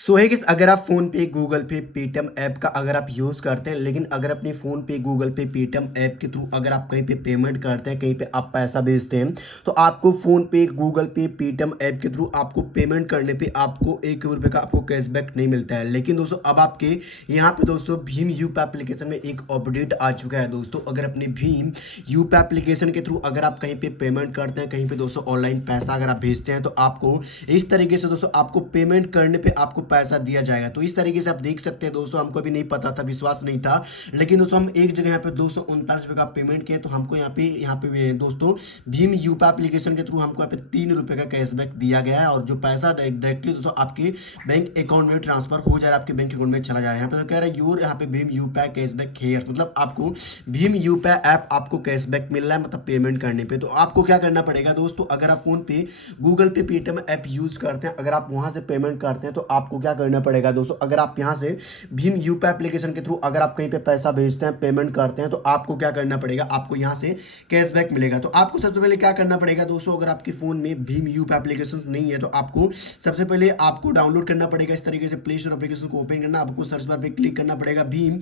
सो है गाइस, अगर आप फ़ोन पे, गूगल पे, पेटीएम ऐप का अगर आप यूज़ करते हैं, लेकिन अगर अपने फ़ोन पे, गूगल पे, पेटीएम ऐप के थ्रू अगर आप कहीं पे पेमेंट करते हैं, कहीं पे आप पैसा भेजते हैं, तो आपको फ़ोन पे, गूगल पे, पेटीएम ऐप के थ्रू आपको पेमेंट करने पे आपको ₹1 का आपको कैशबैक नहीं मिलता है। लेकिन दोस्तों अब आपके यहाँ पे दोस्तों भीम यूपी एप्लीकेशन में एक अपडेट आ चुका है दोस्तों। अगर अपने भीम यूपी एप्लीकेशन के थ्रू अगर आप कहीं पे पेमेंट करते हैं, कहीं पे दोस्तों ऑनलाइन पैसा अगर आप भेजते हैं, तो आपको इस तरीके से दोस्तों आपको पेमेंट करने पे आपको पैसा दिया जाएगा। तो इस तरीके से आप देख सकते हैं दोस्तों, हमको भी नहीं पता था, विश्वास नहीं था, लेकिन दोस्तों हम एक जगह यहाँ पे ₹239 का पेमेंट किए, तो हमको यहाँ पे भी दोस्तों भीम यूपी एप्लीकेशन के थ्रू हमको यहाँ पे ₹3 का कैशबैक दिया गया है, और जो पैसा डायरेक्टली दोस्तों आपके बैंक अकाउंट में ट्रांसफर हो जा रहा है, आपके बैंक अकाउंट में चला जा रहा है। यहाँ पे तो कह रहा है यूर यहाँ पे भीम यूपी कैशबैक हेयर, मतलब आपको भीम यूपी ऐप आपको कैशबैक मिल रहा है, मतलब पेमेंट करने पे। तो आपको क्या करना पड़ेगा दोस्तों, अगर आप फोन पे, गूगल पे, पेटीएम ऐप यूज करते हैं, अगर आप वहां से पेमेंट करते हैं, तो आपको क्या करना पड़ेगा दोस्तों, अगर आप यहां से भीम यूपी एप्लीकेशन के थ्रू अगर आप कहीं पे पैसा भेजते हैं, पेमेंट करते हैं, तो आपको क्या करना पड़ेगा, आपको यहां से कैशबैक मिलेगा। तो आपको सबसे पहले क्या करना पड़ेगा दोस्तों, अगर आपके फोन में भीम यूपी एप्लीकेशन नहीं है, तो आपको सबसे पहले आपको डाउनलोड करना पड़ेगा। इस तरीके से प्ले स्टोर एप्लीकेशन को ओपन करना, आपको सर्च बार पे क्लिक करना पड़ेगा भीम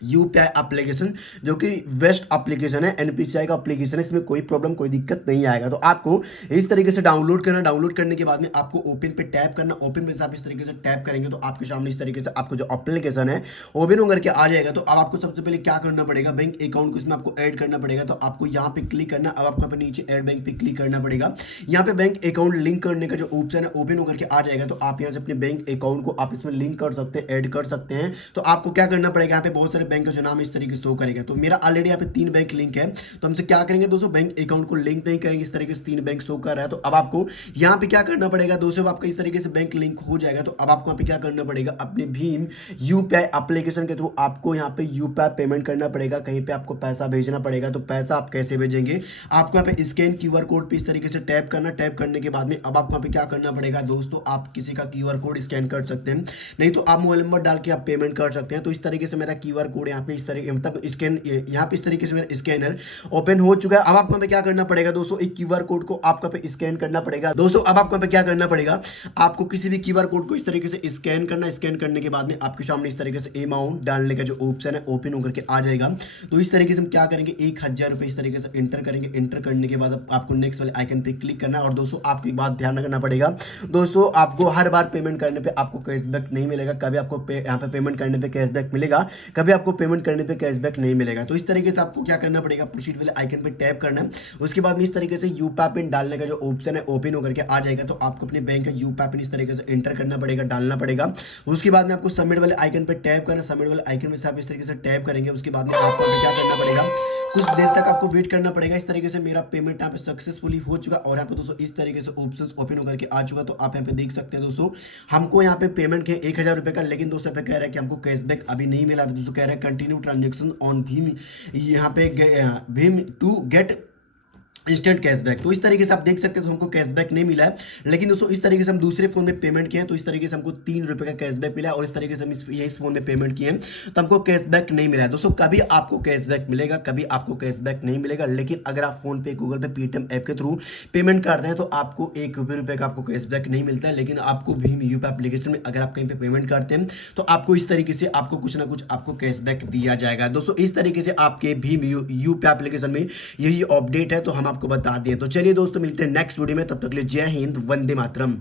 यूपीआई एप्लीकेशन, जो कि बेस्ट एप्लीकेशन है, एनपीसीआई का एप्लीकेशन है, इसमें कोई प्रॉब्लम कोई दिक्कत नहीं आएगा। तो आपको इस तरीके से डाउनलोड करना, डाउनलोड करने के बाद में आपको ओपन पे टैप करना, ओपन पे आप इस तरीके से टैप करेंगे तो आपके सामने इस तरीके से आपको जो एप्लीकेशन है ओपन होकर के आ जाएगा। तो अब आपको सबसे पहले क्या करना पड़ेगा, बैंक अकाउंट को इसमें आपको ऐड करना पड़ेगा। तो आपको यहाँ पे क्लिक करना, अब आपको नीचे ऐड बैंक पे क्लिक करना पड़ेगा। यहाँ पे बैंक अकाउंट लिंक करने का जो ऑप्शन है ओपन होकर के आ जाएगा। तो आप यहाँ से अपने बैंक अकाउंट को आप इसमें लिंक कर सकते हैं, ऐड कर सकते हैं। तो आपको क्या करना पड़ेगा, यहाँ पे बहुत सारे बैंक का जो नाम इस तरीके शो करेगा। तो मेरा ऑलरेडी यहाँ पे 3 बैंक लिंक है, तो हमसे क्या करेंगे दोस्तों, बैंक अकाउंट को लिंक नहीं करेंगे, इस तरीके से 3 बैंक शो कर रहा है। तो अब आपको यहाँ पे क्या करना पड़ेगा दोस्तों, आपका इस तरीके से बैंक लिंक हो जाएगा। तो अब आपको यहाँ पे क्या करना पड़ेगा, अपने भीम यूपीआई एप्लीकेशन के थ्रू आपको यहाँ पे यूपीआई पेमेंट करना पड़ेगा, कहीं पे आपको पैसा भेजना पड़ेगा। तो पैसा आप कैसे भेजेंगे, आपको यहाँ पे स्कैन क्यूआर कोड पे इस तरीके से टैप करना, टैप करने के बाद में अब आपको यहाँ पे क्या करना पड़ेगा दोस्तों, आप किसी का क्यूआर कोड स्कैन कर सकते हैं, नहीं तो आप मोबाइल नंबर डाल के आप पेमेंट कर सकते हैं। तो इस तरीके से मेरा क्यूआर कोड यहाँ पे इस तरीके मतलब स्कैन यहाँ पे इस तरीके से मेरा स्कैनर ओपन हो चुका है। अब आपको पे क्या करना पड़ेगा दोस्तों, एक क्यूआर कोड को आपको पे स्कैन करना पड़ेगा दोस्तों। अब आपको पे क्या करना पड़ेगा, आपको किसी भी क्यूआर कोड को इस तरीके से स्कैन करना, स्कैन करने के बाद में आपके सामने इस तरीके से अमाउंट डालने का जो ऑप्शन है ओपन होकर के आ जाएगा। तो इस तरीके से हम क्या करेंगे, 1000 रुपये इस तरीके से इंटर करेंगे। इंटर करने के बाद आपको नेक्स्ट वाले आइकन पे क्लिक करना है। और दोस्तों आपको एक बात ध्यान रखना पड़ेगा दोस्तों, आपको हर बार पेमेंट करने पे आपको कैशबैक नहीं मिलेगा। कभी आपको यहाँ पे पेमेंट करने पे कैशबैक मिलेगा, कभी आपको पेमेंट करने पे कैशबैक नहीं मिलेगा। तो इस तरीके से आपको क्या करना पड़ेगा, प्रोसीड वाले आइकन पे टैप करना है। उसके बाद में इस तरीके से यूपीआई पिन डालने का जो ऑप्शन है ओपन होकर के आ जाएगा। तो आपको अपने बैंक का यूपीआई पिन इस तरीके से एंटर करना पड़ेगा, डालना पड़ेगा। उसके बाद में आपको सबमिट वाले आइकन पे टैप करना, सबमिट वाले आइकन में से आप इस तरीके से टैप करेंगे। उसके बाद में आपको क्या करना पड़ेगा, कुछ देर तक आपको वेट करना पड़ेगा। इस तरीके से मेरा पेमेंट यहाँ पे सक्सेसफुली हो चुका, और यहाँ पे दोस्तों इस तरीके से ऑप्शंस ओपन होकर के आ चुका। तो आप यहाँ पे देख सकते हैं दोस्तों, हमको यहाँ पे पेमेंट किया 1000 रुपये का, लेकिन दोस्तों पे कह रहा है कि हमको कैशबैक अभी नहीं मिला। दोस्तों कह रहा है कंटिन्यू ट्रांजेक्शन ऑन भीम, यहाँ पे भीम टू गेट इंस्टेंट कैशबैक। तो इस तरीके से आप देख सकते हैं, तो हमको कैशबैक नहीं मिला है। लेकिन दोस्तों इस तरीके से हम दूसरे फोन में पेमेंट किए हैं, तो इस तरीके से हमको ₹3 का कैशबैक मिला है। और इस तरीके से हम इस फोन में पेमेंट किए हैं, तो हमको कैशबैक नहीं मिला है। दोस्तों कभी आपको कैशबैक मिलेगा, कभी आपको कैशबैक नहीं मिलेगा। लेकिन अगर आप फोन पे, गूगल पे, पेटीएम ऐप के थ्रू पेमेंट करते हैं, तो आपको ₹1 का आपको कैशबैक नहीं मिलता है। लेकिन आपको भीम यूपी एप्लीकेशन में अगर आप कहीं पे पेमेंट करते हैं, तो आपको इस तरीके से आपको कुछ ना कुछ आपको कैशबैक दिया जाएगा। दोस्तों इस तरीके से आपके भीम यूपी एप्लीकेशन में यही अपडेट है, तो हम आपको बता दें। तो चलिए दोस्तों मिलते हैं नेक्स्ट वीडियो में, तब तक के लिए जय हिंद, वंदे मातरम।